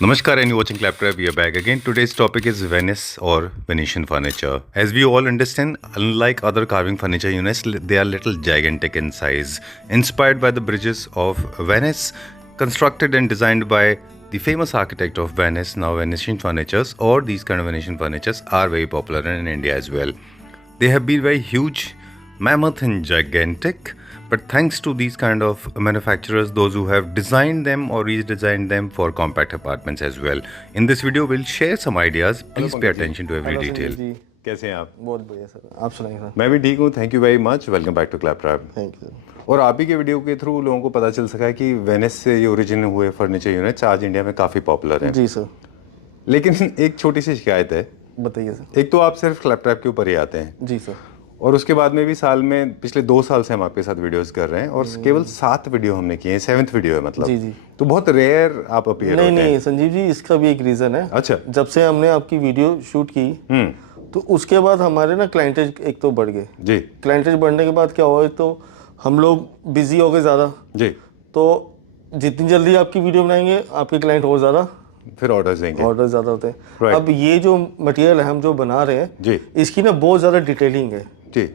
Namaskar and you're watching Claptrap. We are back again. Today's topic is Venice or Venetian furniture. As we all understand, unlike other carving furniture units, they are little gigantic in size. Inspired by the bridges of Venice, constructed and designed by the famous architect of Venice, now Venetian furnitures or these kind of Venetian furnitures are very popular in India as well. They have been very huge, mammoth and gigantic. But thanks to these kind of manufacturers, those who have designed them or redesigned them for compact apartments as well. In this video, we'll share some ideas. Please pay attention to every detail. कैसे हैं आप? बहुत बढ़िया sir, आप सुनाइए sir. मैं भी ठीक हूँ, thank you very much. Welcome back to Claptrap. Thank you. और आप ही के वीडियो के थ्रू लोगों को पता चल सका है कि वेनिस से ये ओरिजिन हुए फर्नीचर यूनिट्स आज इंडिया में काफ़ी पॉपुलर हैं। जी सर। लेकिन एक छोटी सी शिकायत है। बताइए सर। एक तो आप सिर्फ क्लैपट्रैप के ऊपर ही आते हैं। जी सर। और उसके बाद में भी साल में पिछले 2 साल से हम आपके साथ वीडियोस कर रहे हैं और केवल 7 वीडियो हमने किए हैं, 7th वीडियो है मतलब। जी जी। तो बहुत रेयर आप अपीयर होते हैं। नहीं संजीव जी, इसका भी एक रीज़न है। अच्छा। जब से हमने आपकी वीडियो शूट की तो उसके बाद हमारे ना क्लाइंटेज एक तो बढ़ गए। जी। क्लाइंटेज बढ़ने के बाद क्या हुआ, तो हम लोग बिजी हो गए ज़्यादा। जी। तो जितनी जल्दी आपकी वीडियो बनाएंगे आपके क्लाइंट और ज़्यादा फिर ऑर्डर्स देंगे। ऑर्डर ज़्यादा होते हैं। Right. अब ये जो मटेरियल है हम जो बना रहे हैं जी। इसकी ना बहुत ज़्यादा डिटेलिंग है। जी।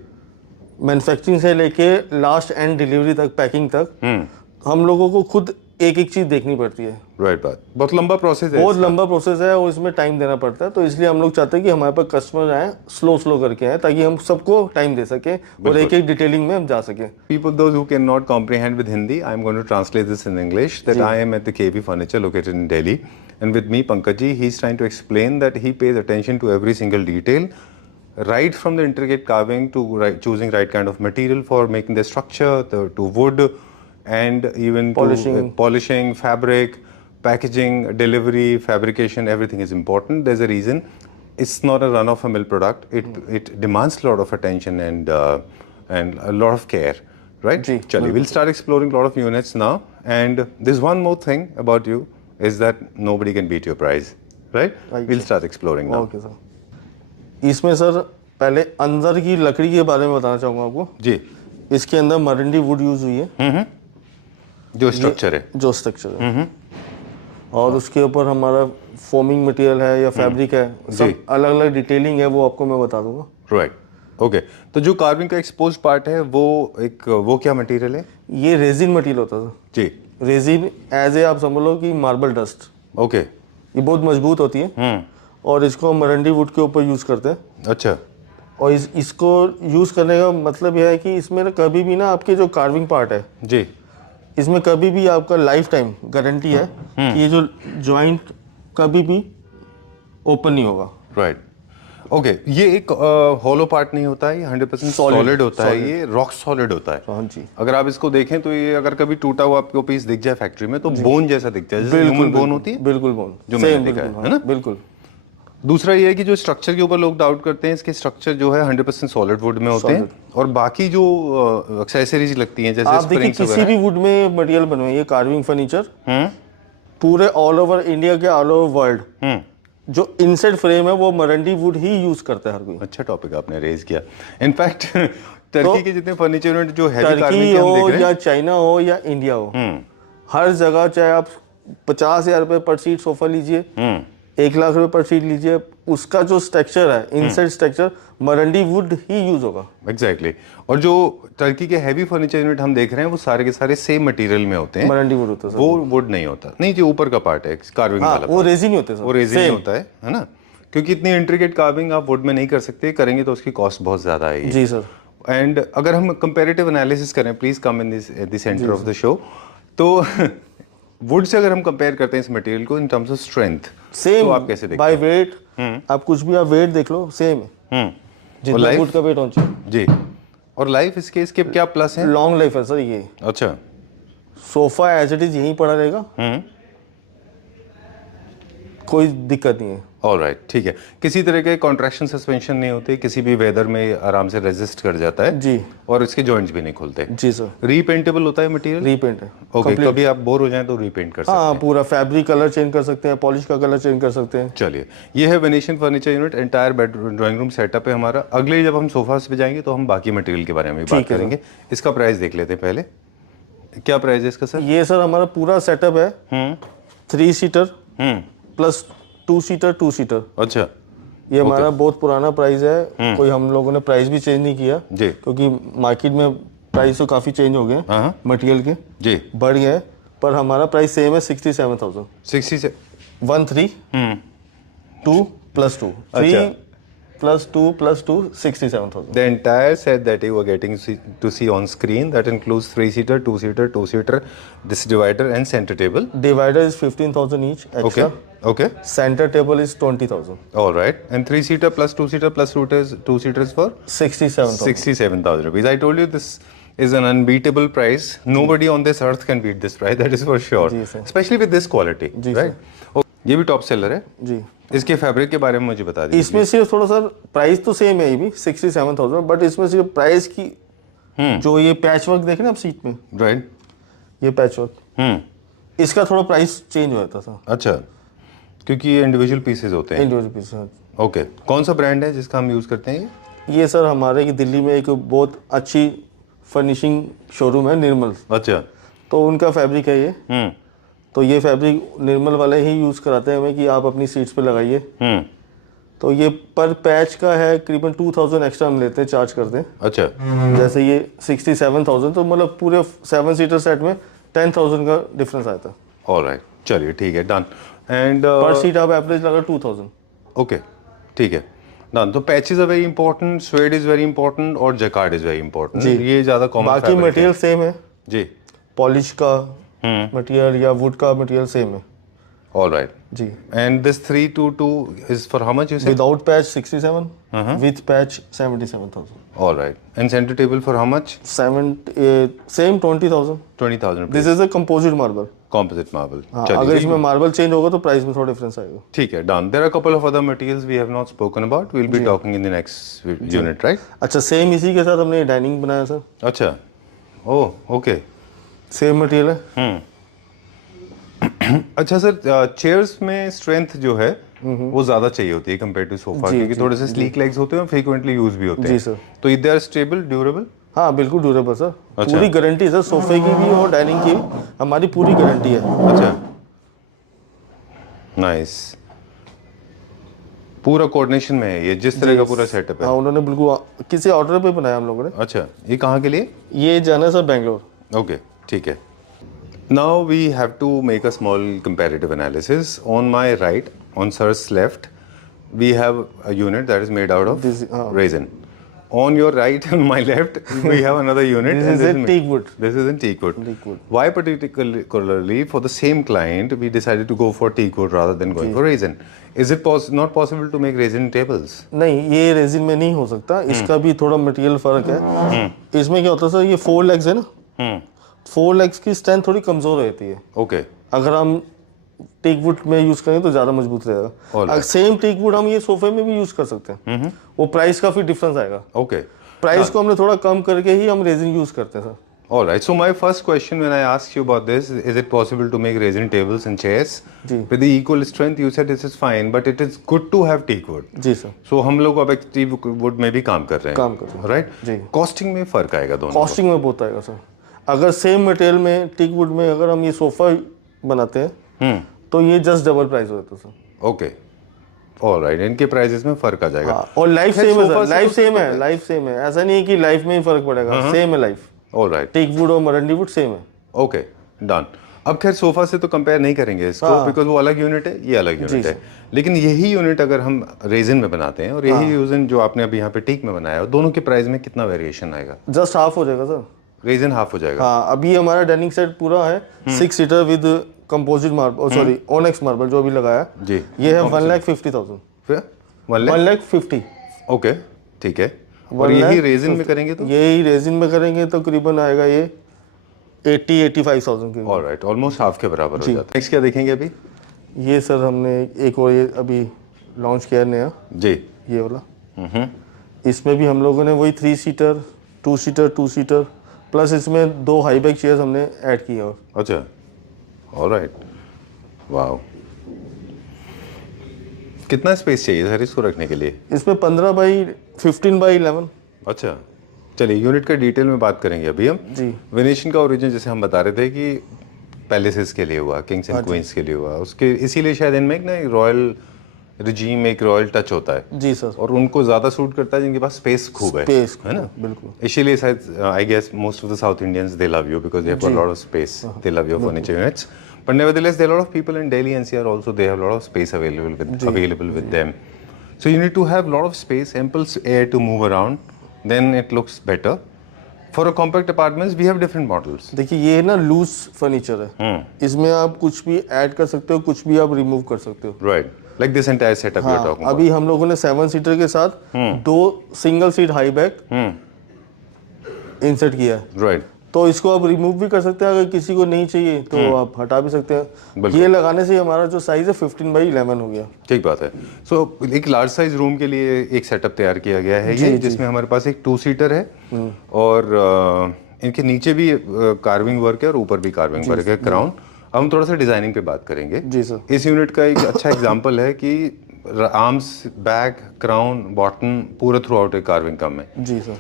मैन्युफैक्चरिंग से लेके लास्ट एंड डिलीवरी तक, पैकिंग तक हम लोगों को खुद एक एक चीज़ देखनी पड़ती है। राइट बात। बहुत लंबा प्रोसेस है। बहुत लंबा प्रोसेस है और इसमें टाइम देना पड़ता है। तो इसलिए हम लोग चाहते हैं कि हमारे पास कस्टमर आए स्लो करके आए ताकि हम सबको टाइम दे सकें और एक एक डिटेलिंग में हम जा सकें। People those who cannot comprehend with Hindi, I am going to translate this in English. That I am at the KB Furniture located in Delhi, and with me Pankaj ji. He is trying to explain that he pays attention to every single detail, right from the intricate carving to choosing right kind of material for making the structure, to wood, and even polishing, fabric, packaging, delivery, fabrication. Everything is important. There's a reason. It's not a run-of-the-mill product. It demands a lot of attention and a lot of care, right? Chaliye, we'll start exploring a lot of units now. And there's one more thing about you is that nobody can beat your price, right? We'll start exploring now. Okay sir. इसमें sir पहले अंदर की लकड़ी के बारे में बताना चाहूँगा आपको। जी। इसके अंदर मरंडी वुड यूज हुई है। जो स्ट्रक्चर है। जो स्ट्रक्चर है। और उसके ऊपर हमारा फोमिंग मटेरियल है या फैब्रिक है, सब अलग अलग डिटेलिंग है, वो आपको मैं बता दूंगा। राइट। ओके। तो जो कार्विंग का एक्सपोज पार्ट है वो क्या मटेरियल है? ये रेजिन मटेरियल होता है जी। रेजिन एज ए आप समझ लो कि मार्बल डस्ट। ओके। ये बहुत मजबूत होती है और इसको हम मरंडी वुड के ऊपर यूज करते हैं। अच्छा। और इसको यूज करने का मतलब यह है कि इसमें ना कभी भी ना आपके जो कार्विंग पार्ट है जी, इसमें कभी भी आपका लाइफ टाइम गारंटी है कि ये जो जॉइंट कभी भी ओपन नहीं होगा। राइट। ओके। ये एक हॉलो पार्ट नहीं होता है, ये 100% सॉलिड होता है, ये रॉक सॉलिड होता है। हाँ जी। अगर आप इसको देखें तो ये अगर कभी टूटा हुआ आपको पीस दिख जाए फैक्ट्री में तो बोन जैसा दिखता है, जैसे ह्यूमन बोन होती है। बिल्कुल बोन जो मैंने देखा है ना। बिल्कुल। दूसरा ये है कि जो स्ट्रक्चर के ऊपर लोग डाउट करते हैं, इसके स्ट्रक्चर जो है 100% सॉलिड वुड में होते हैं और बाकी जो एक्सेसरीज लगती हैं जैसे आप देखिए किसी भी वुड में मटेरियल बनवाइए, ये कार्विंग फर्नीचर पूरे ऑल ओवर इंडिया के ऑल ओवर वर्ल्ड जो इनसाइड फ्रेम है वो मरंडी वुड ही यूज करता है हर कोई। अच्छा टॉपिक आपने रेज किया। इनफैक्ट टर्की के जितने फर्नीचर यूनिट जो हैवी टर्की कार्विंग के हम देख हो रहे या हैं, चाइना हो या इंडिया हो, हर जगह चाहे आप 50,000 रुपए पर सीट सोफा लीजिए, 1 लाख रुपए पर सीट लीजिए, उसका जो स्ट्रक्चर है inside structure मरंडी would he use होगा। एग्जैक्टली। और जो टर्की के हैवी फर्नीचर यूनिट हम देख रहे हैं वो सारे के सारे सेम मटेरियल में होते हैं। मरंडी वुड होता है वो वुड नहीं होता। नहीं, जो ऊपर का पार्ट है कार्विंग वाला वो रेजिन होते हैं, वो रेजिन होता है ना। क्योंकि इतनी इंट्रिकेट कार्विंग आप वुड में नहीं कर सकते, करेंगे तो उसकी कॉस्ट बहुत ज्यादा आएगी। जी सर। एंड अगर हम कंपैरेटिव एनालिसिस करें, please come in the centre of the show, तो वुड से अगर हम कंपेयर करते हैं इस मटेरियल को in terms of strength, same तो आप कैसे देखते बाय वेट, आप कुछ भी आप वेट देख लो सेम है जितना वुड का वेट होना चाहिए। जी। और लाइफ इसके क्या प्लस है? लॉन्ग लाइफ है सर ये। अच्छा। सोफा एज इट इज यहीं पड़ा रहेगा, कोई दिक्कत नहीं है। ऑलराइट, ठीक है। किसी तरह के कॉन्ट्रैक्शन सस्पेंशन नहीं होते, किसी भी वेदर में आराम से रेजिस्ट कर जाता है जी। और इसके जॉइंट्स भी नहीं खुलते। जी सर। रीपेंटेबल होता है मटेरियल? रीपेंट है। ओके। कभी आप बोर हो जाएं तो रीपेंट कर सकते हैं। हाँ, पूरा फैब्रिक कलर चेंज कर सकते हैं, पॉलिश का कलर चेंज कर सकते हैं। चलिए, ये है Venetian furniture unit, entire bedroom drawing room setup है हमारा। अगले जब हम सोफास पे जाएंगे तो हम बाकी मटेरियल के बारे में भी बात करेंगे। इसका प्राइस देख लेते हैं पहले। क्या प्राइस है इसका सर? ये सर हमारा पूरा सेटअप है 3 सीटर प्लस 2 सीटर 2 सीटर। अच्छा ये हमारा बहुत पुराना प्राइस है, कोई हम लोगों ने प्राइस भी चेंज नहीं किया जी। क्योंकि मार्केट में प्राइस तो काफ़ी चेंज हो गए हाँ मटेरियल के, जी। बढ़ गए, पर हमारा प्राइस सेम है 67,000। 60 से 1 3 2 प्लस 2 अच्छा। 3 plus 2 plus 2 67,000। The entire set that you were getting to see on screen, that includes 3-seater, 2-seater, 2-seater, this divider and center table. Divider is 15,000 each extra. Okay. Center table is 20,000. All right. And 3-seater plus 2-seater plus 2-seaters for 67,000. 67,000 rupees. I told you this is an unbeatable price. Nobody on this earth can beat this price. That is for sure. जी sir. Especially with this quality. जी right? ये भी top seller है जी। इसके fabric के बारे में मुझे बता दीजिए। इसमें सिर्फ थोड़ा सा प्राइस तो सेम है, ये भी 67,000, बट इसमें सिर्फ प्राइस की जो ये पैच वर्क देख रहे हैं आप सीट में, राइट। ये पैच वर्क, इसका थोड़ा प्राइस चेंज हो जाता था। अच्छा, क्योंकि ये इंडिविजुअल पीसेज होते हैं। Individual piece. ओके, कौन सा ब्रांड है जिसका हम यूज करते हैं? ये सर हमारे की दिल्ली में एक बहुत अच्छी फर्निशिंग शोरूम है, निर्मल। अच्छा। तो उनका फैब्रिक है ये। तो ये फैब्रिक निर्मल वाले ही यूज़ कराते हैं हमें कि आप अपनी सीट्स पे लगाइए। तो ये पर पैच का है करीबन 2,000 एक्स्ट्रा हम लेते हैं, चार्ज करते हैं। अच्छा। जैसे ये 67,000, तो मतलब पूरे 7 सीटर सेट में 10,000 का डिफरेंस आता है। ऑलराइट, चलिए ठीक है, डन। एंड पर सीट आप एवरेज लगा 2,000। ओके, ठीक है, डन। तो patches are very important, suede is very important और जैकार्ड इज वेरी इंपॉर्टेंट। ये ज्यादा कॉमन। बाकी मटेरियल सेम है जी। पॉलिश का मटेरियल या वुड का मटेरियल सेम है। ऑलराइट जी। And this 322 is for how much you said? Without patch 67, with patch 77,000। Alright, and centre table for how much? Same 20,000। 20,000 this is a composite marble. composite marble. अगर इसमें marble change होगा तो price में थोड़ा difference आएगा। ठीक है, done. There are couple of other materials we have not spoken about, we will be talking in the next unit, right? अच्छा, सेम इसी के साथ हमने डाइनिंग बनाया सर। अच्छा, ओह ओके, सेम मटेरियल है। अच्छा सर, चेयर्स में स्ट्रेंथ जो है वो ज्यादा चाहिए होती है कंपेयर टू सोफा, क्योंकि थोड़े से स्लीक लेग्स होते हैं और फ्रीक्वेंटली यूज भी होते हैं। जी सर। तो दे आर स्टेबल, ड्यूरेबल? हाँ बिल्कुल ड्यूरेबल सर। पूरी गारंटी सर, सोफे की भी और डाइनिंग की भी हमारी पूरी गारंटी है। अच्छा, नाइस। पूरा कोऑर्डिनेशन में है ये, जिस तरह का पूरा सेटअप है। हाँ, उन्होंने बिल्कुल किसी ऑर्डर पे बनाया हम लोगों ने। अच्छा, ये कहाँ के लिए? ये जाना है सर बेंगलोर। ओके, ठीक है। Now we have to make a small comparative analysis. On my right, on sir's left, we have a unit that is made out of resin. On your right, on my left, we have another unit. This is in teak wood. This is in teak wood. Why particularly for the same client we decided to go for teak wood rather than going for resin? Is it not possible to make resin tables? नहीं, ये resin में नहीं हो सकता, इसका भी थोड़ा material फर्क है। इसमें क्या होता है सर, ये 4 लेग्स है ना, 4 लेग्स की स्ट्रेंथ थोड़ी कमजोर रहती है। ओके। अगर हम टीक वुड में यूज करेंगे तो ज्यादा मजबूत रहेगा। सेम टीक वुड हम ये सोफे में भी यूज कर सकते हैं। वो प्राइस का फिर डिफरेंस आएगा। ओके। प्राइस को हमने थोड़ा कम करके ही हम रेजिन यूज करते हैं sir. Alright, so my first question when I asked you about this, is it possible to make resin tables and chairs with the equal strength? You said this is fine, but it is good to have teak wood. जी sir. So हम लोग अब teak wood में भी काम कर रहे हैं, right? जी। Costing में फर्क आएगा दोनों। कॉस्टिंग में बहुत आएगा सर। अगर सेम मटेरियल में टीक वुड में अगर हम ये सोफा बनाते हैं तो ये जस्ट डबल प्राइस होता है सर। ओके, ऑलराइट, इनके प्राइसेस में फर्क आ जाएगा। और लाइफ सेम है सर, लाइफ सेम है, लाइफ सेम है। ऐसा नहीं है कि लाइफ में ही फर्क पड़ेगा, सेम है लाइफ। ऑलराइट, टीक वुड और मरंडी वुड सेम है। Okay, done. अब खैर सोफा से तो कंपेयर नहीं करेंगे इसको, बिकॉज वो अलग यूनिट है, ये अलग यूनिट है। लेकिन यही यूनिट अगर हम रेजिन में बनाते हैं और यही यूनिट जो आपने अभी यहाँ पे टीक में बनाया है, दोनों के प्राइस में कितना वेरिएशन आएगा? जस्ट हाफ हो जाएगा सर। रेजिन हाफ हो जाएगा। हाँ, अभी हमारा डाइनिंग सेट पूरा है 6 seater with composite marble, sorry ओनेक्स marble जो अभी लगाया जी, ये है 1,50,000। फिर 1,50,000। ओके, ठीक है। और यही रेजिन में करेंगे तो? यही रेजिन में करेंगे तो करीबन आएगा ये 80-85,000 के। ऑलराइट, ऑलमोस्ट हाफ के बराबर हो जाता है। नेक्स्ट क्या देखेंगे अभी? ये सर हमने एक और ये अभी लॉन्च किया नया जी, ये वाला। इसमें भी हम लोगों ने वही 3 सीटर 2 सीटर 2 सीटर प्लस इसमें 2 हाई बैक चेयर्स हमने ऐड किया। और अच्छा, ऑलराइट, वाह। कितना स्पेस चाहिए सर इसको रखने के लिए? इसमें 15x15x11। अच्छा, चलिए यूनिट का डिटेल में बात करेंगे अभी हम। जी। वेनेशियन का ओरिजिन जैसे हम बता रहे थे कि पैलेसेस के लिए हुआ, किंग्स एंड क्वींस के लिए हुआ, उसके इसीलिए शायद इनमें एक ना रॉयल रिजीम, एक रॉयल टच होता है जी सर। और उनको ज़्यादा सूट करता है जिनके पास स्पेस खूब है ना? बिल्कुल। इसीलिए शायद I guess most of the South Indians they love you because they have got lot of space, they love your furniture units. But nevertheless, there are a lot of people in Delhi NCR also. They have a lot of space available with them. So you need to have a lot of space, ample air to move around. Then it looks better. For a compact apartments, we have different models. देखिए ये ना loose furniture है, इसमें आप कुछ भी add कर सकते हो, कुछ भी आप रिमूव कर सकते हो. Right. Like this entire setup we are talking about. अभी हम लोगों ने 7 सीटर के साथ 2 single seat high back insert किया है. Right. तो इसको आप रिमूव भी कर सकते हैं, अगर किसी को नहीं चाहिए तो आप हटा भी सकते हैं. ये लगाने से हमारा जो साइज है 15x11 हो गया. ठीक बात है. सो एक लार्ज साइज रूम के लिए एक सेटअप तैयार किया गया है ये, जिसमें हमारे पास एक 2 सीटर है और इनके नीचे भी कार्विंग वर्क है और ऊपर भी कार्विंग वर्क है. क्राउन, अब हम थोड़ा सा डिजाइनिंग पे बात करेंगे. जी सर. इस यूनिट का एक अच्छा एग्जांपल है कि आर्म्स, बैक, क्राउन, बॉटम पूरा थ्रू आउट एक कार्विंग कम है. जी सर.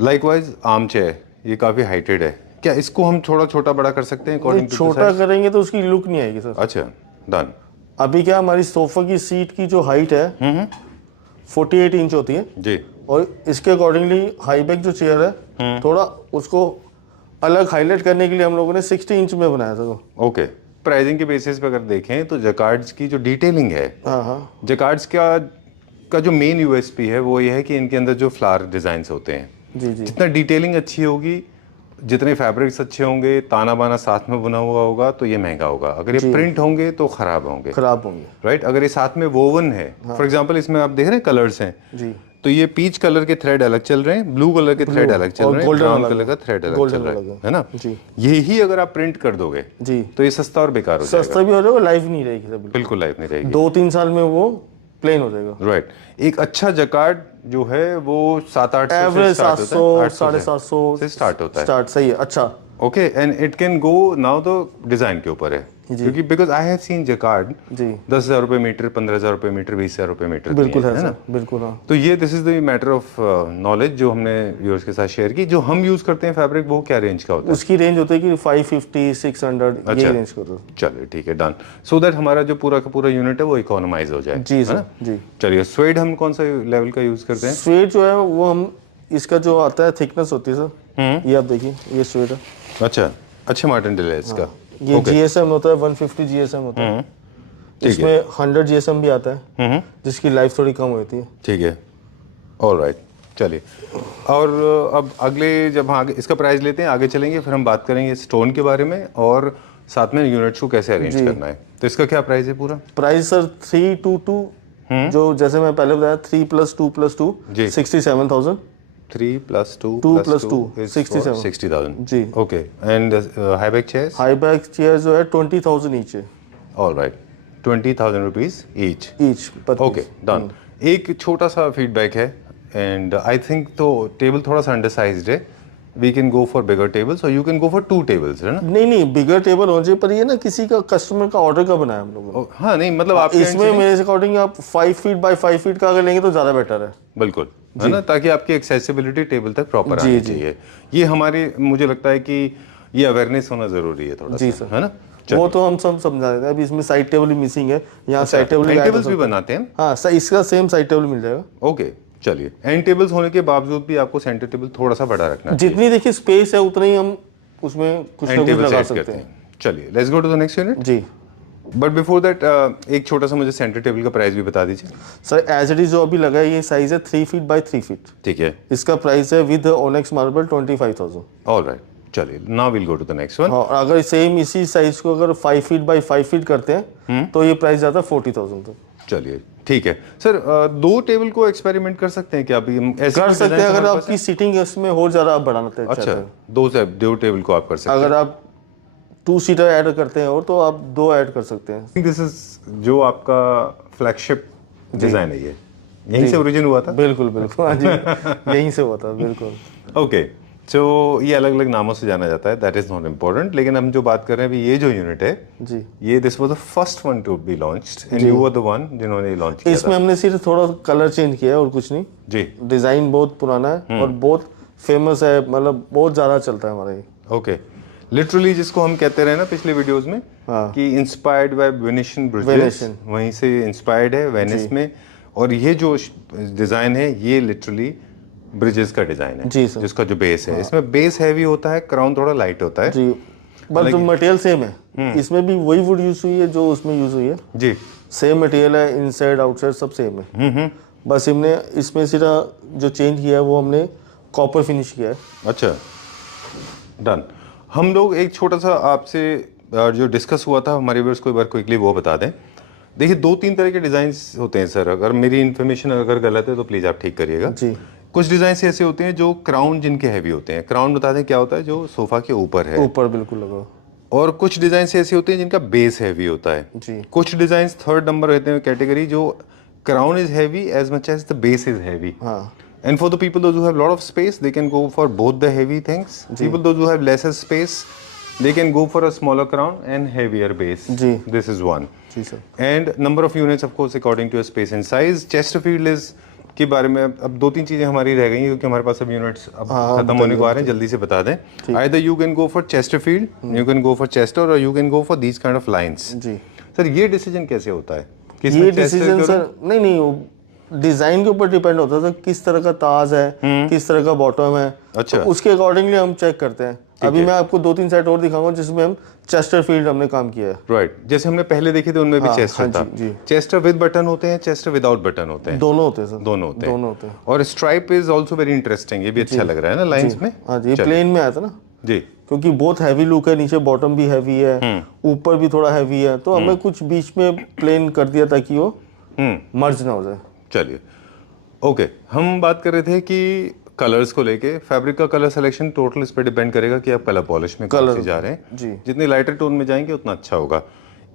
लाइकवाइज आर्म चेयर ये काफी हाइटेड है. क्या इसको हम थोड़ा छोटा बड़ा कर सकते हैं अकॉर्डिंग टू छोटा करेंगे तो उसकी लुक नहीं आएगी सर. अच्छा, डन. अभी क्या हमारी सोफा की सीट की जो हाइट है 48 इंच होती है जी, और इसके अकॉर्डिंगली हाई बैक जो चेयर है थोड़ा उसको अलग हाईलाइट करने के लिए हम लोगों ने 60 इंच में बनाया था. ओके. प्राइसिंग के बेसिस पे अगर देखें तो जकार्ड्स की जो डिटेलिंग है, जकार्ड्स का जो मेन यूएसपी है वो ये है कि इनके अंदर जो फ्लावर डिजाइन्स होते हैं, जी जी, जितना डिटेलिंग अच्छी होगी, जितने फैब्रिक्स अच्छे होंगे, ताना बाना साथ में बुना हुआ होगा तो ये महंगा होगा. अगर ये प्रिंट होंगे तो खराब होंगे. राइट. अगर ये साथ में वोवन है, फॉर एग्जांपल इसमें आप देख रहे हैं कलर्स हैं जी, तो ये पीच कलर के थ्रेड अलग चल रहे हैं, ब्लू कलर के थ्रेड अलग चल रहे हैं, ब्राउन कलर का थ्रेड अलग चल रहा है ना जी. यही अगर आप प्रिंट कर दोगे जी तो ये सस्ता और बेकार हो जाएगा. सस्ता भी हो जाएगा, लाइफ नहीं रहेगी. बिल्कुल लाइफ नहीं रहेगी. 2-3 साल में वो प्लेन हो जाएगा. राइट. एक अच्छा जकार्ड जो है वो 700-800 एवरेज 700-750 से स्टार्ट होता है. स्टार्ट सही है. अच्छा. Okay. And it can go now तो डिजाइन के ऊपर है, क्योंकि because I have seen jacquard 10,000 रुपए मीटर, 15,000 रुपए मीटर, 20,000 रुपए मीटर. बिल्कुल है ना. बिल्कुल. हाँ. तो ये this is the matter of knowledge जो हमने व्यूअर्स के साथ शेयर की. जो हम यूज करते हैं फैब्रिक वो क्या रेंज का होता है? उसकी रेंज होती है कि 550-600 ये रेंज का. चलिए ठीक है, डन. सो दैट हमारा जो पूरा का पूरा यूनिट है वो इकोनॉमाइज हो जाए. जी सर. जी. चलिए, स्वेड हम कौन सा लेवल का यूज करते हैं? स्वेड जो है वो हम इसका जो आता है थिकनेस होती है सर, ये आप देखिए, ये स्वेड है. अच्छा, अच्छे मार्टिनडेल है इसका. ये GSM होता है, 150 GSM होता है. इसमें 100 GSM भी आता है जिसकी लाइफ थोड़ी कम होती है. ठीक है. ऑलराइट. चलिए, और अब अगले जब आगे इसका प्राइस लेते हैं, आगे चलेंगे, फिर हम बात करेंगे स्टोन के बारे में और साथ में यूनिट्स को कैसे अरेंज करना है. तो इसका क्या प्राइस है पूरा? प्राइस सर 322 जो जैसे मैं पहले बताया 3 + 2 + 2 67,000. 3 + 2 + 2 60,000 जी. Okay. And high back chairs? High back chair जो है 20,000 ईच है. Alright. 20,000 rupees each. Okay, done. एक छोटा सा फीडबैक है, एंड आई थिंक तो टेबल थोड़ा सा अंडरसाइज्ड है. We can go for bigger tables और you can go for 2 tables, है ना? नहीं, बिगर टेबल हो जाए, पर ये ना किसी का कस्टमर का ऑर्डर का बनाया हम लोगों ने. हाँ, नहीं मतलब आप इसमें मेरे अकॉर्डिंग आप 5 फीट बाय 5 फीट का अगर लेंगे तो ज्यादा बेटर है. बिल्कुल, है ना, ताकि आपकी एक्सेसिबिलिटी टेबल तक प्रॉपर आनी चाहिए. ये हमारे, मुझे लगता है कि ये अवेयरनेस होना जरूरी है थोड़ा जी सा, सर. है ना? वो तो हम सब समझा देते हैं. अभी इसमें साइड टेबल भी मिसिंग है, यहाँ साइड टेबल भी बनाते हैं. हाँ, इसका सेम साइड टेबल मिल जाएगा. ओके. चलिए, एंड टेबल्स होने के बावजूद भी आपको सेंटर टेबल थोड़ा सा बड़ा रखना है. जितनी देखिए स्पेस है उतना ही हम उसमें कुछ ना कुछ लगा सकते हैं. चलिए, let's go to the next unit. जी. बट बिफोर दैट एक छोटा सा मुझे सेंटर टेबल का प्राइस भी बता दीजिए. सर एज इट इज जो अभी लगा है ये साइज है 3 फीट बाय 3 फीट. ठीक है. इसका प्राइस है विद ओनेक्स मार्बल 25,000. ऑलराइट. चलिए, now will go to the next one. और अगर सेम इसी साइज को अगर 5 फीट बाय 5 फीट करते हैं तो ये प्राइस जाता है 40,000 तक. चलिए ठीक है सर. 2 टेबल को एक्सपेरिमेंट कर सकते हैं क्या? अभी ऐसे कर सकते हैं अगर आपकी सीटिंग इसमें और ज्यादा आप बढ़ाना चाहते हैं. अच्छा, 2 टेबल को आप कर सकते हैं. अगर आप 2 सीटर ऐड करते हैं और तो आप 2 ऐड कर सकते हैं. दिस इज जो आपका फ्लैगशिप डिजाइन है, ये यहीं से ओरिजिन हुआ था? बिल्कुल. हाँ जी, यहीं से हुआ था. बिल्कुल. ओके. तो ये अलग अलग नामों से जाना जाता है, दैट इज नॉट इम्पोर्टेंट. लेकिन हम जो बात कर रहे हैं अभी, ये जो यूनिट है जी, ये this was the first one to be launched and you were the one जिन्होंने लॉन्च किया. इसमें हमने सिर्फ थोड़ा कलर चेंज किया है और कुछ नहीं जी. डिजाइन बहुत पुराना है और बहुत फेमस है, मतलब बहुत ज्यादा चलता है हमारा ये. ओके. लिटरली जिसको हम कहते रहे ना पिछले वीडियोस में हाँ। कि inspired by Venetian bridges, Venetian. वहीं से इंस्पायर्ड है वेनिस में। और ये जो डिजाइन है ये लिटरली ब्रिजेस का डिजाइन है जी सर। जिसका जो बेस है, इसमें बेस हैवी होता है, क्राउन थोड़ा लाइट होता है जी, बट मटेरियल सेम है, इसमें भी वही वुड यूज हुई है जो उसमें यूज हुई है जी। सेम मटेरियल है, इनसाइड आउटसाइड सब सेम है। बस हमने इसमें सिर्फ जो चेंज किया है वो हमने कॉपर फिनिश किया है। अच्छा, डन। हम लोग एक छोटा सा आपसे जो डिस्कस हुआ था हमारे व्यूअर्स को एक बार क्विकली वो बता दें। देखिए 2-3 तरह के डिज़ाइंस होते हैं सर, अगर मेरी इन्फॉर्मेशन अगर गलत है तो प्लीज़ आप ठीक करिएगा जी। कुछ डिज़ाइन ऐसे होते हैं जो क्राउन जिनके हैवी होते हैं, क्राउन बता दें क्या होता है, जो सोफा के ऊपर है। ऊपर बिल्कुल लगा। और कुछ डिज़ाइन ऐसे होते हैं जिनका बेस हैवी होता है जी। कुछ डिज़ाइन थर्ड नंबर रहते हैं कैटेगरी, जो crown is heavy as much as the base is heavy. हाँ। And for the people those who have lot of space, they can go for both the heavy things. People those who have lesser space, they can go for a smaller crown and heavier base. जी। This is one. जी sir. And number of units, of course, according to your space and size. Chesterfield is के बारे में अब 2-3 चीजें हमारी रह गई हैं क्योंकि हमारे पास अब यूनिट्स अब खत्म होने को आ रहे हैं, जल्दी से बता दें। Either you can go for Chesterfield, you can go for Chester, or you can go for these kind of lines. जी। सर ये डिसीजन कैसे होता है? ये डिसीजन सर नहीं डिजाइन के ऊपर डिपेंड होता था, किस तरह का ताज है, किस तरह का बॉटम है। अच्छा। तो उसके अकॉर्डिंगली हम चेक करते हैं। अभी मैं आपको 2-3 सेट और दिखाऊंगा जिसमें हम चेस्टरफील्ड हमने काम किया है। राइट, जैसे हमने पहले देखे थे उनमें भी चेस्टर था। जी। चेस्टर विद बटन होते हैं, चेस्टर विदाउट बटन होते हैं। दोनों होते हैं सर। दोनों होते हैं। दोनों होते हैं। और stripe is also very interesting, ये भी अच्छा लग रहा है ना लाइंस में। हाँ जी, ये प्लेन में आया था ना जी, क्योंकि बहुत हैवी लुक है, नीचे बॉटम भी हैवी है, ऊपर भी थोड़ा हैवी है, तो हमें कुछ बीच में प्लेन कर दिया ताकि वो मर्ज ना हो जाए। चलिए ओके, हम बात कर रहे थे कि कलर्स को लेके। फैब्रिक का कलर सिलेक्शन टोटल इस पे डिपेंड करेगा कि आप कलर पॉलिश में कौन सी जा रहे हैं। जी। जितने लाइटर टोन में जाएंगे उतना अच्छा होगा।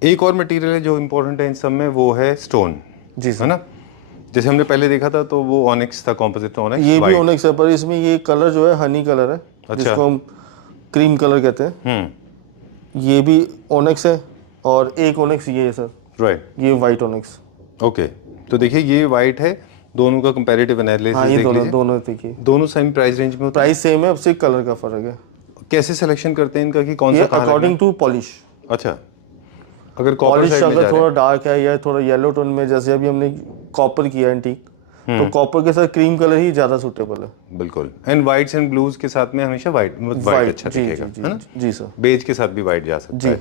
एक और मटेरियल है जो इम्पोर्टेंट है इन सब में, वो है स्टोन। जी है ना, जैसे हमने पहले देखा था तो वो ऑनिक्स था, कॉम्पोजिट ऑनिक्स। ये भी ऑनिक्स है, पर इसमें ये कलर जो है हनी कलर है। अच्छा। जिसको हम क्रीम कलर कहते हैं। ये भी ऑनिक्स है और एक ऑनिक्स ये है सर। राइट, ये वाइट ऑनिक्स। ओके, तो देखिए ये वाइट है, दोनों का कंपैरेटिव एनालिसिस हाँ, ये देख लीजिए। दोनों देखिए, दोनों सेम प्राइस रेंज में होता प्राइस सेम है, अब सिर्फ कलर का फर्क है। है। कैसे सिलेक्शन करते हैं इनका कि कौन सा ये कहाँ अकॉर्डिंग टू पॉलिश। लगना? अच्छा, अगर कॉपर पॉलिश साइड में जा अगर रहे थोड़ा डार्क है या थोड़ा येलो टोन में, जैसे अभी हमने कॉपर किया एंटीक, तो कॉपर के साथ क्रीम कलर ही ज्यादा सूटेबल है। हैं, बिल्कुल। एंड व्हाइट्स एंड ब्लूज के साथ में हमेशा व्हाइट अच्छा जी दिखेगा, जी है ना। जी सर। बेज के साथ भी व्हाइट जा सकता जी। है।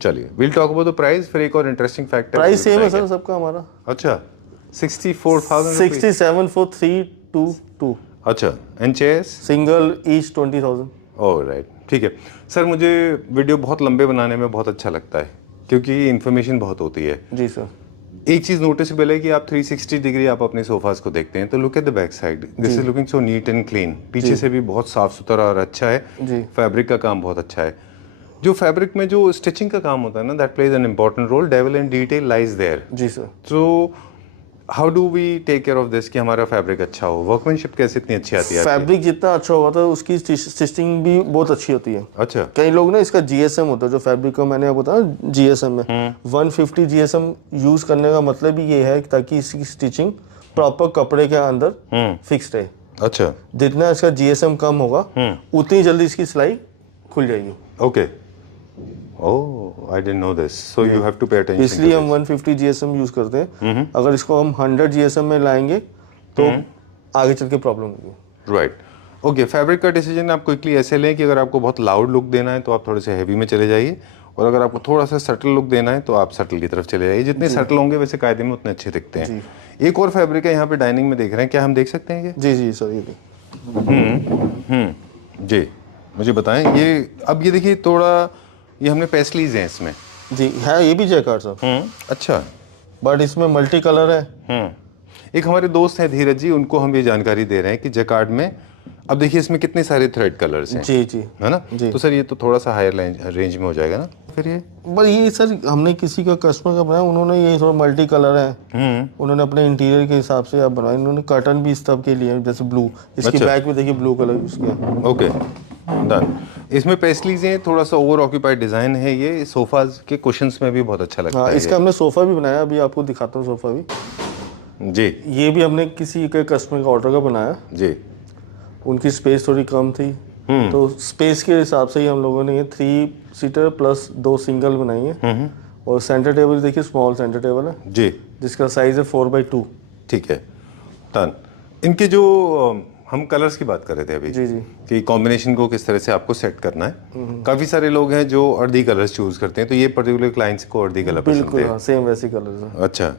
चलिए will talk about the price. फिर एक और इंटरेस्टिंग फैक्ट प्राइस सेम है सर सबका हमारा। अच्छा, 64,000 67 for 322। अच्छा, and chairs single each 20,000। Oh right, ठीक है सर। मुझे वीडियो बहुत लंबे बनाने में बहुत अच्छा लगता है क्योंकि इन्फॉर्मेशन बहुत होती है। जी सर। एक चीज नोटिसेबल है कि आप 360 डिग्री आप अपने सोफास को देखते हैं तो look at the back side, this is looking so neat and clean. पीछे से भी बहुत साफ सुथरा और अच्छा है। जी। फैब्रिक का काम बहुत अच्छा है। जो फैब्रिक में जो स्टिचिंग का काम होता है ना, that plays an important role. Devil and detail lies there. जी sir. So how do we take care of this कि हमारा फैब्रिक अच्छा हो? वर्कमैनशिप कैसे इतनी अच्छी आती है? फैब्रिक जितना अच्छा होगा तो उसकी स्टिचिंग भी बहुत अच्छी होती है। अच्छा, कई लोग ना इसका जीएसएम होता है, जो फैब्रिक का मैंने आपको बताया जीएसएम में 150 जीएसएम यूज करने का मतलब ही ये है ताकि इसकी स्टिचिंग प्रॉपर कपड़े के अंदर फिक्स रहे। अच्छा, जितना इसका जीएसएम कम होगा उतनी जल्दी इसकी सिलाई खुल जाएगी। Okay. Oh, I didn't know this, so you have to pay attention. इसलिए हम 150 जीएसएम यूज करते हैं। अगर इसको हम 100 जीएसएम में लाएंगे तो आगे चल के प्रॉब्लम होगी। Right, okay. फैब्रिक का डिसीजन आप क्विकली ऐसे लें कि अगर आपको बहुत लाउड लुक देना है तो आप थोड़े से हैवी में चले जाइए, और अगर आपको थोड़ा सा सटल लुक देना है तो आप सटल की तरफ चले जाइए। जितने सटल होंगे वैसे कायदे में उतने अच्छे दिखते हैं। एक और फैब्रिक है यहाँ पे डाइनिंग में देख रहे हैं, क्या हम देख सकते हैं ये? जी जी सर, ये जी, मुझे बताएं। ये अब ये देखिए थोड़ा, ये हमने पेस्टलीज हैं इसमें। जी है, ये भी जैकार्ड सर। अच्छा, बट इसमें मल्टी कलर है। एक हमारे दोस्त हैं धीरज जी, उनको हम ये जानकारी दे रहे हैं कि जैकार्ड में अब देखिए इसमें कितने सारे थ्रेड कलर्स हैं। जी जी, है ना जी। तो सर ये तो थोड़ा सा हायर रेंज में हो जाएगा ना फिर ये। पर ये सर हमने किसी का कस्टमर का बनाया, उन्होंने ये थोड़ा मल्टी कलर है, उन्होंने अपने इंटीरियर के हिसाब से आप बनाया। इन्होंने कर्टन भी इस तब के लिए जैसे ब्लू, इसकी अच्छा। बैक में देखिए ब्लू कलर यूज किया। Okay, done. इसमें पेस्टलीज हैं, थोड़ा सा ओवर ऑक्यूपाइड डिजाइन है। ये सोफाज के कुशंस में भी बहुत अच्छा लगता हाँ, है। इसका हमने सोफा भी बनाया, अभी आपको दिखाता हूँ सोफा भी। जी ये भी हमने किसी के कस्टमर का ऑर्डर का बनाया। जी। उनकी स्पेस थोड़ी कम थी तो स्पेस के हिसाब से ही हम लोगों ने ये 3 सीटर प्लस 2 सिंगल बनाई है। और सेंटर टेबल देखिए, स्मॉल सेंटर टेबल है जी, जिसका साइज है 4x2। ठीक है, डन। इनके जो हम कलर्स की बात कर रहे थे अभी जी जी कि कॉम्बिनेशन को किस तरह से आपको सेट करना है। काफी सारे लोग हैं जो अर्दी कलर्स चूज करते हैं, तो ये पर्टिकुलर क्लाइंट्स को अर्दी कलर पसंद बिल्कुल, है। हाँ सेम वैसी कलर है। अच्छा,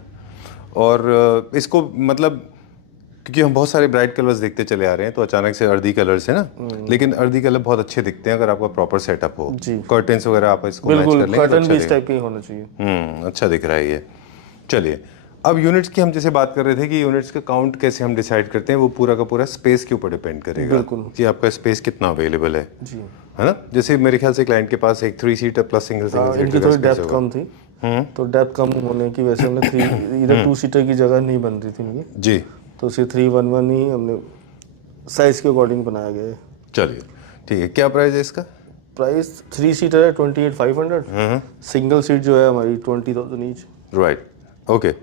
और इसको मतलब क्योंकि हम बहुत सारे ब्राइट कलर्स देखते चले आ रहे हैं, तो अचानक से अर्दी कलर्स है ना, लेकिन अर्दी कलर बहुत अच्छे दिखते हैं अगर आपका प्रॉपर सेटअप हो। जी। कर्टेन्स वगैरह आप इसको मैच बिल्कुल, कर लेंगे तो कर्टन अच्छा भी इस दिखेगा। टाइप का ही होना चाहिए। अच्छा दिख रहा है ये। चलिए, अब यूनिट्स की हम जैसे बात कर रहे थे कि यूनिट्स का काउंट कैसे हम डिसाइड करते हैं, वो पूरा का पूरा स्पेस के ऊपर डिपेंड करेगा। बिल्कुल। कि आपका स्पेस कितना अवेलेबल है जी है ना। जैसे मेरे ख्याल से क्लाइंट के पास एक 3 सीटर प्लस सिंगल हाँ, सिंगल इनकी थोड़ी डेप्थ कम थी, तो डेप्थ कम होने की वजह से हमने 3 इधर 2 सीटर की जगह नहीं बन रही थी इनकी, जी। तो इसे 311 ही हमने साइज के अकॉर्डिंग बनाया गया है। चलिए ठीक है, क्या प्राइस है इसका? प्राइस 3 सीटर है 28,500, सिंगल सीट जो है हमारी 20,000 each. Right, okay,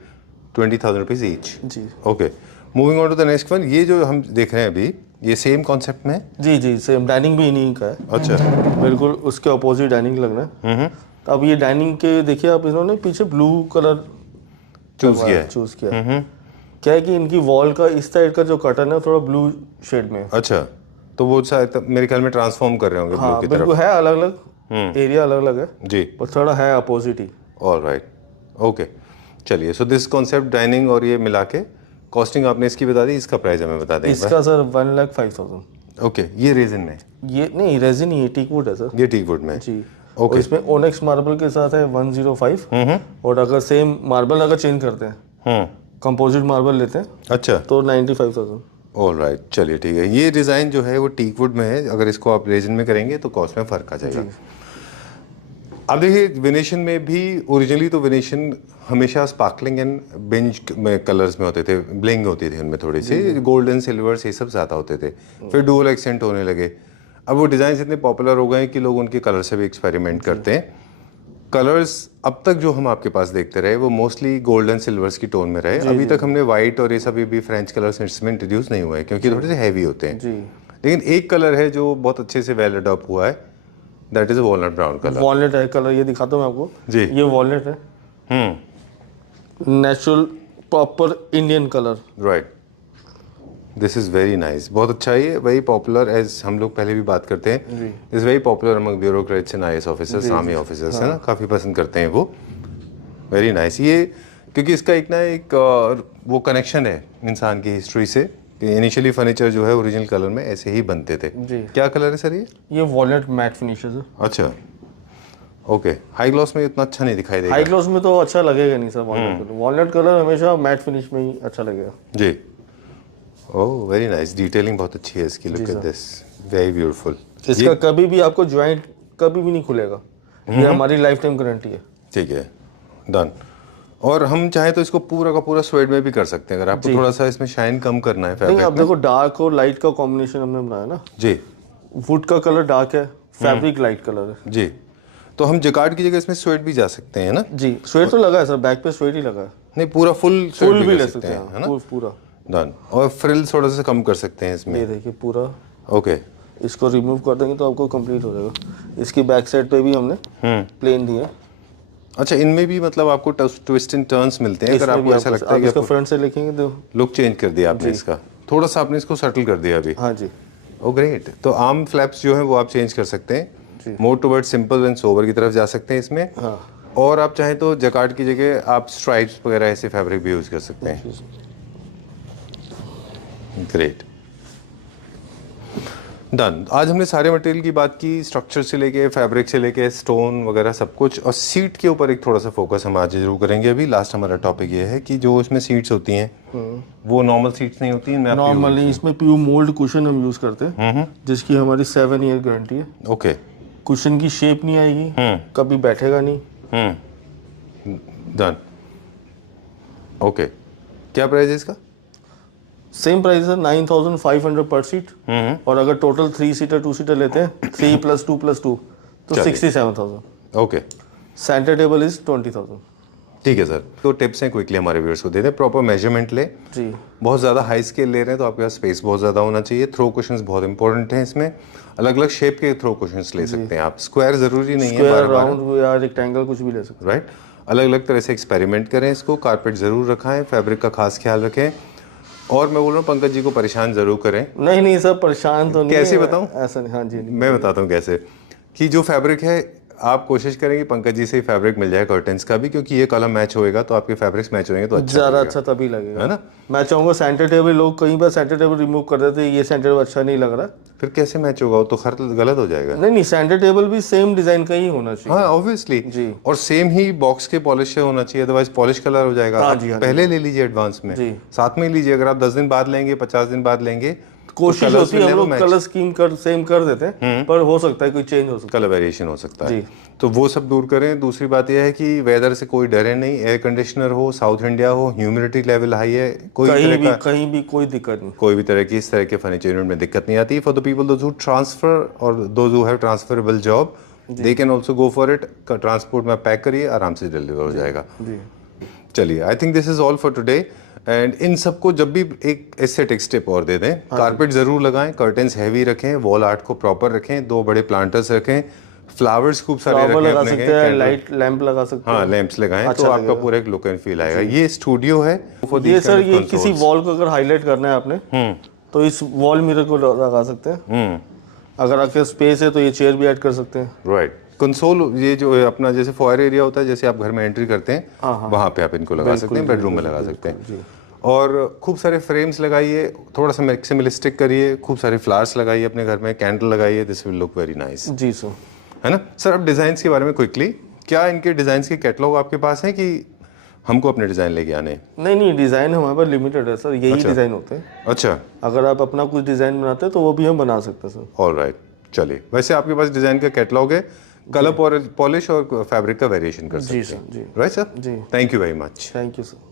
20,000 rupees each. जी okay, moving on to the next one. ये जो हम देख रहे हैं अभी, ये सेम कॉन्सेप्ट में है? जी जी सेम, डाइनिंग भी इन्हीं का है। अच्छा, बिल्कुल उसके अपोजिट डाइनिंग लगना है। तो अब ये डाइनिंग के देखिए आप, इन्होंने पीछे ब्लू कलर चूज किया है। चूज किया है। क्या है कि इनकी वॉल का इस साइड का जो कर्टन है थोड़ा ब्लू शेड में है। अच्छा, तो वो शायद मेरे ख्याल में ट्रांसफॉर्म कर रहे होंगे ब्लू हाँ की बिल्कुल, तरफ। है अलग अलग एरिया, अलग अलग है, जी, पर थोड़ा है अपोजिट ही। All right, okay. चलिए, सो दिस कॉन्सेप्ट डाइनिंग और ये मिला के कॉस्टिंग आपने इसकी बता दी, इसका प्राइस हमें बता दें। इसका सर 1,05,000। ओके, ये रेजिन में? ये नहीं, रेजिन नहीं है, टीक वुड है सर। ये टीक वुड में? जी। ओके। और इसमें ओनेक्स मार्बल के साथ है 105। और अगर सेम मार्बल अगर चेंज करते हैं, कंपोजिट मार्बल लेते हैं, अच्छा, तो 95,000। ऑल राइट, चलिए ठीक है। ये डिज़ाइन जो है वो टीक वुड में है, अगर इसको आप रेजिन में करेंगे तो कॉस्ट में फ़र्क आ जाएगा। अब देखिए, वेनेशियन में भी ओरिजिनली तो वेनेशियन हमेशा स्पार्कलिंग एंड बेंज में कलर्स में होते थे, ब्लिंग होती थी उनमें थोड़ी सी, गोल्डन सिल्वर ये सब ज़्यादा होते थे। फिर डुअल एक्सेंट होने लगे। अब वो डिज़ाइन इतने पॉपुलर हो गए कि लोग उनके कलर से भी एक्सपेरिमेंट करते हैं। कलर्स अब तक जो हम आपके पास देखते रहे वो मोस्टली गोल्डन सिल्वर्स की टोन में रहे। अभी तक हमने वाइट और ये सभी भी फ्रेंच कलर्स इसमें इंट्रोड्यूस नहीं हुए क्योंकि थोड़े से हैवी होते हैं। जी। लेकिन एक कलर है जो बहुत अच्छे से वेल अडॉप्ट हुआ है, that is walnut brown colour. Walnut है कलर, ये दिखाता हूँ मैं आपको जी। ये वॉलनट है, natural proper Indian colour. Right, this is very nice, बहुत अच्छा है। ये वेरी पॉपुलर, एज हम लोग पहले भी बात करते हैं, is very popular among bureaucrats and IAS officers, army officers, है ना, काफ़ी पसंद करते हैं वो। Very nice. ये क्योंकि इसका एक वो कनेक्शन है इंसान की हिस्ट्री से, इनिशियली फर्नीचर जो है ओरिजिनल कलर में ऐसे ही बनते थे। जी। क्या कलर है सर ये? वॉलनट मैट फिनिश है सर। अच्छा, ओके। हाई ग्लॉस में इतना अच्छा नहीं दिखाई देगा। हाई ग्लॉस में तो अच्छा लगेगा नहीं sir walnut colour. Walnut colour हमेशा मैट फिनिश में ही अच्छा लगेगा। जी। ओह वेरी नाइस, डिटेलिंग बहुत अच्छी है इसकी। Look at this, very beautiful. इसका कभी भी आपको ज्वाइंट कभी भी नहीं खुलेगा, ये हमारी लाइफ टाइम गारंटी है। ठीक है, डन। और हम चाहे तो इसको पूरा का पूरा स्वेड में भी कर सकते हैं, अगर आपको थोड़ा सा इसमें शाइन कम करना है नहीं, फैब्रिक आप में। देखो डार्क और लाइट का कॉम्बिनेशन हमने बनाया ना। जी वुड का कलर डार्क है, फैब्रिक लाइट कलर है। जी, तो हम जकार्ड की जगह इसमें स्वेड भी जा सकते हैं ना? जी, स्वेट तो लगा है सर, बैक पे स्वेट ही लगा है। नहीं, पूरा फुल फुल भी ले सकते हैं, है ना? पूरा। डन। और फ्रिल थोड़ा सा कम कर सकते हैं इसमें। ये देखिए पूरा, ओके, इसको रिमूव कर देंगे तो आपको कंप्लीट हो जाएगा। इसकी बैक साइड पे भी हमने प्लेन दिए हैं। अच्छा, इनमें भी मतलब आपको ट्विस्ट एंड टर्न्स मिलते हैं, अगर आपको ऐसा लगता है कि इसको फ्रंट से लिखेंगे तो लुक चेंज कर दिया आपने इसका, थोड़ा सा आपने इसको सटल कर दिया अभी। हाँ जी। ओ ग्रेट। तो आर्म फ्लैप्स जो है वो आप चेंज कर सकते हैं, मोर टुवर्ड सिंपल एंड सोबर की तरफ जा सकते हैं इसमें। हाँ। और आप चाहें तो जकार्ड की जगह आप स्ट्राइप्स वगैरह ऐसे फैब्रिक भी यूज कर सकते हैं। Great, done. आज हमने सारे मटेरियल की बात की, स्ट्रक्चर से लेके फैब्रिक से लेके स्टोन वगैरह सब कुछ, और सीट के ऊपर एक थोड़ा सा फोकस हम आज जरूर करेंगे। अभी लास्ट हमारा टॉपिक ये है कि जो इसमें सीट्स होती हैं वो नॉर्मल सीट्स नहीं होती हैं। नॉर्मली इसमें प्योर मोल्ड कुशन हम यूज करते हैं, जिसकी हमारी 7 ईयर गारंटी है। ओके, कुशन की शेप नहीं आएगी, कभी बैठेगा नहीं। डन। ओके, क्या प्राइस है इसका? सेम प्राइस है 9,500 पर सीट। और अगर टोटल 3 सीटर 2 सीटर लेते हैं, 3 + 2 + 2 तो 67,000। Okay, centre table is 20,000। ठीक है सर, तो टिप्स हैं क्विकली हमारे व्यूअर्स को दे दें। प्रॉपर मेजरमेंट ले, जी बहुत ज़्यादा हाई स्केल ले रहे हैं तो आपके पास स्पेस बहुत ज़्यादा होना चाहिए। थ्रो क्वेश्चंस बहुत इंपॉर्टेंट हैं इसमें, अलग अलग शेप के थ्रो क्वेश्चंस ले सकते हैं आप, स्क्वायर ज़रूरी नहीं है, स्क्वायर राउंड या रेक्टेंगल कुछ भी ले सकते राइट। अलग अलग तरह से एक्सपेरिमेंट करें इसको। कारपेट ज़रूर रखाएं, फैब्रिक का खास ख्याल रखें। और मैं बोल रहा हूँ पंकज जी को परेशान ज़रूर करें। हैं। नहीं सर, परेशान तो नहीं कैसे है, बताऊं? ऐसा नहीं। हाँ जी मैं बताता हूँ कैसे, कि जो फैब्रिक है आप कोशिश करें कि पंकज जी से ही फैब्रिक मिल जाए कर्टन्स का भी, क्योंकि ये कलर मैच होएगा तो आपके फैब्रिक्स मैच होंगे तो अच्छा ज़्यादा लगेगा, अच्छा तभी लगेगा, है ना। मैं चाहूँगा सेंटर टेबल, लोग कई बार सेंटर टेबल रिमूव कर देते हैं, ये सेंटर टेबल अच्छा नहीं लग रहा। फिर कैसे मैच होगा, वो तो खर गलत हो जाएगा। नहीं, सेंटर टेबल भी सेम डिजाइन का ही होना चाहिए। हाँ ऑब्वियसली जी। और सेम ही बॉक्स के पॉलिश से होना चाहिए, अदरवाइज पॉलिश कलर हो जाएगा। हाँ आप जी, हाँ पहले ले लीजिए एडवांस में, जी। साथ में ही लीजिए। अगर आप 10 दिन बाद लेंगे, 50 दिन बाद लेंगे, कोशिश होती है हम लोग कलर स्कीम सेम कर देते हैं, पर हो सकता है कोई चेंज हो सकता कलर वेरिएशन हो सकता है, जी। तो वो सब दूर करें। दूसरी बात यह है कि वेदर से कोई डरे नहीं, एयर कंडीशनर हो, साउथ इंडिया हो, ह्यूमिडिटी लेवल हाई है, कोई है, कहीं भी कोई दिक्कत नहीं, कोई भी तरह की इस तरह के फर्नीचर यूनिट में दिक्कत नहीं आती। For the people those who transfer और those who have transferable job, they can also go for it. Transport में पैक करिए, आराम से डिलीवर हो जाएगा। जी। चलिए, I think this is all for today. And इन सबको जब भी एक एस्थेटिक्स टिप और दे दें, कारपेट जरूर लगाएं, कर्टन्स हैवी रखें, वॉल आर्ट को प्रॉपर रखें, 2 बड़े प्लांटर्स रखें, फ्लावर्स खूब सारे रखें, लगा अपने सकते हैं, लाइट लैंप लगा सकते हैं। हाँ लैंप्स लगाएं, अच्छा तो आपका पूरा एक लुक एंड फील आएगा। ये स्टूडियो है ये सर, ये किसी वॉल को अगर हाईलाइट करना है आपने, तो इस वॉल मिरर को लगा सकते हैं। अगर आपके स्पेस है तो ये चेयर भी ऐड कर सकते हैं। राइट। कंसोल, ये जो है अपना जैसे फॉयर एरिया होता है, जैसे आप घर में एंट्री करते हैं, वहां पे आप इनको लगा सकते हैं, बेडरूम में लगा सकते हैं। और खूब सारे फ्रेम्स लगाइए, थोड़ा सा मैक्सिमलिस्टिक करिए, खूब सारे फ्लावर्स लगाइए अपने घर में, कैंडल लगाइए, this will look very nice. जी सर। है ना सर। अब डिज़ाइंस के बारे में क्विकली, क्या इनके डिज़ाइंस के कैटलॉग आपके पास हैं कि हमको अपने डिज़ाइन लेके आने हैं? नहीं, डिज़ाइन हमारे पास लिमिटेड है सर, यही डिज़ाइन होते हैं। अच्छा, अगर आप अपना कुछ डिज़ाइन बनाते हैं तो वो भी हम बना सकते हैं सर। ऑलराइट, चलिए। वैसे आपके पास डिज़ाइन का कैटलॉग है, कलर पॉलिश और फैब्रिक का वेरिएशन कर सकते हैं। जी सर, जी। राइट सर, जी। Thank you very much. Thank you sir.